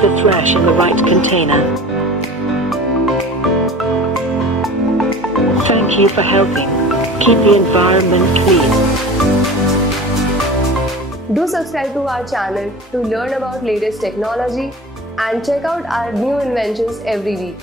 the trash in the right container. Thank you for helping. Keep the environment clean. Do subscribe to our channel to learn about latest technology and check out our new inventions every week.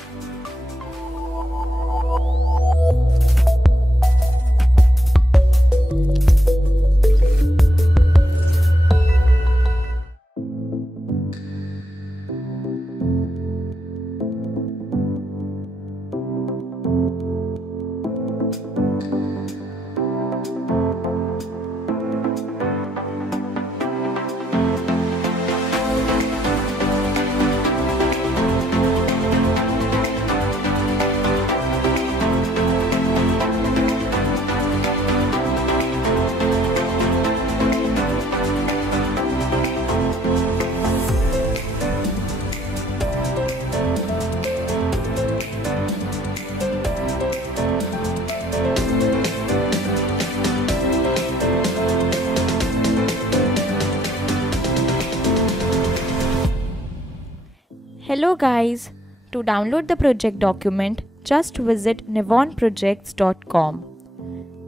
Hello guys, to download the project document, just visit nevonprojects.com.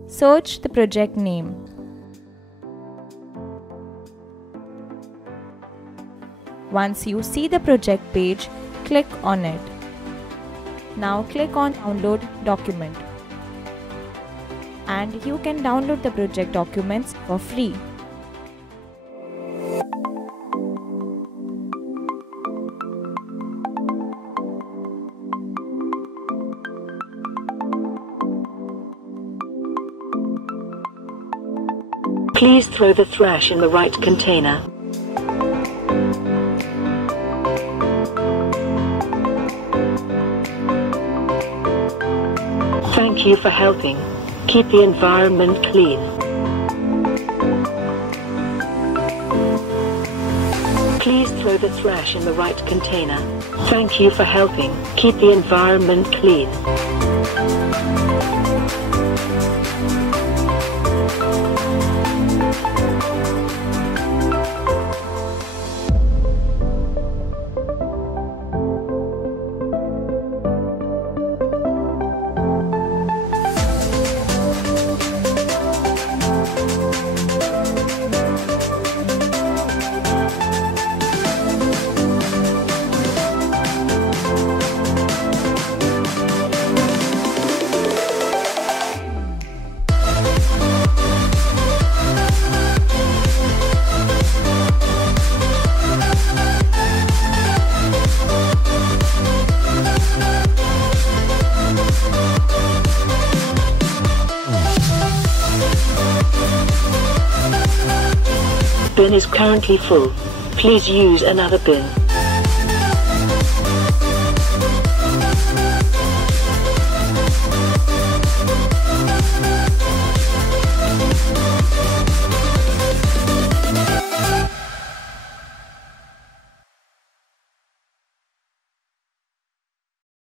Search the project name. Once you see the project page, click on it. Now click on Download Document. And you can download the project documents for free. Please throw the trash in the right container. Thank you for helping. Keep the environment clean. Please throw the trash in the right container. Thank you for helping. Keep the environment clean. Bin is currently full. Please use another bin.